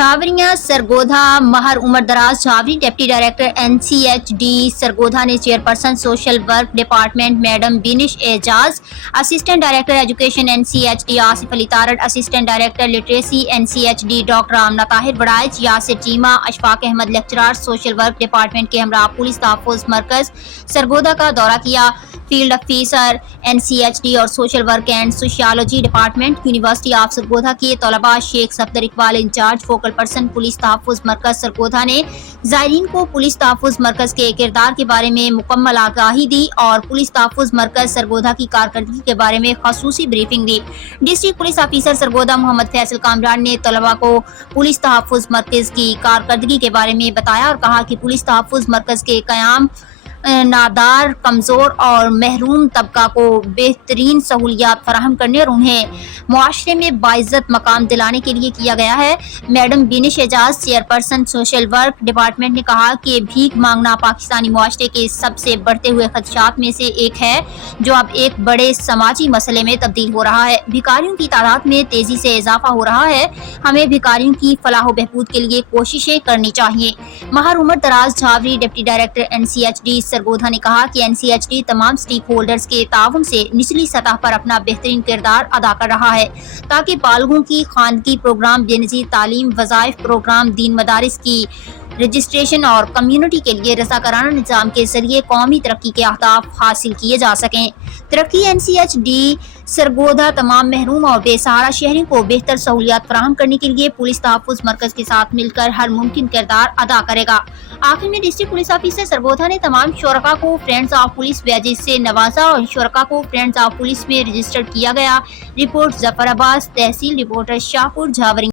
झावरियां Sargodha Mehr Umar Daraz Jhawri deputy director NCHD Sargodha ने chairperson social work department madam Binish Ejaz, assistant director education NCHD Asif Ali Tarar, assistant director literacy NCHD doctor Amna Tahir Baraich, Yasir Cheema, Ashfaq Ahmed lecturer social work department के हमरा police तहफ़्फ़ुज़ मरकज सरगोधा का दौरा किया। फील्ड ऑफिसर NCHD और social work and sociology department university of Sargodha के तलबा Sheikh Safdar Iqbal incharge focal person police तहफ़्फ़ुज़ मरकज सरगोधा ने ज़ायरीन को पुलिस तहफ़्फ़ुज़ मरकज के किरदार के बारे में मुकम्मल आगाही दी और पुलिस तहफ़्फ़ुज़ मरकज सरगोधा की कारकर्दगी के बारे में ख़ुसूसी ब्रीफिंग दी। District police officer Sargodha Mohammad Faisal Kamran ने तलबा को पुलिस तहफ़्फ़ुज़ मरकज की कारकर्दगी के बारे में बताया और कहा कि पुलिस तहफ़्फ़ुज़ मरकज के क़याम नादार, कमज़ोर और महरूम तबका को बेहतरीन सहूलियात फराहम करने और उन्हें मुआशरे में बाइज़्ज़त मकाम दिलाने के लिए किया गया है। Madam Binish Ejaz chairperson social work department ने कहा कि भीख मांगना पाकिस्तानी मुआशरे के सबसे बढ़ते हुए खदशात में से एक है जो अब एक बड़े समाजी मसले में तब्दील हो रहा है। भिखारियों की तादाद में तेज़ी से इजाफा हो रहा है। हमें भिखारियों की फलाह व बहबूद के लिए कोशिशें करनी चाहिए। महर Umar Daraz Jhawri deputy director NCHD Sargodha ने कहा कि NCHD तमाम स्टेक होल्डर्स के ताउन से निचली सतह पर अपना बेहतरीन किरदार अदा कर रहा है ताकि बालगों की खानगी प्रोग्राम, बेनज़ीर तालीम, वज़ाइफ प्रोग्राम, दीन मदारिस की रजिस्ट्रेशन और कम्युनिटी के लिए रज़ाकाराना निज़ाम के जरिए कौमी तरक्की के अहदाफ हासिल किए जा सकें। तरक्की NCHD सरगोधा तमाम महरूम और बेसहारा शहरियों को बेहतर सहूलियात फराहम करने के लिए पुलिस तहफ़्फ़ुज़ मरकज के साथ मिलकर हर मुमकिन किरदार अदा करेगा। आखिर में डिस्ट्रिक्ट पुलिस ऑफिसर सरगोधा ने तमाम शुरका को फ्रेंड्स ऑफ पुलिस बैजेज से नवाजा और शुरका को फ्रेंड्स ऑफ पुलिस में रजिस्टर्ड किया गया। रिपोर्ट जफर अब्बास, तहसील रिपोर्टर शाहपुर झावरी।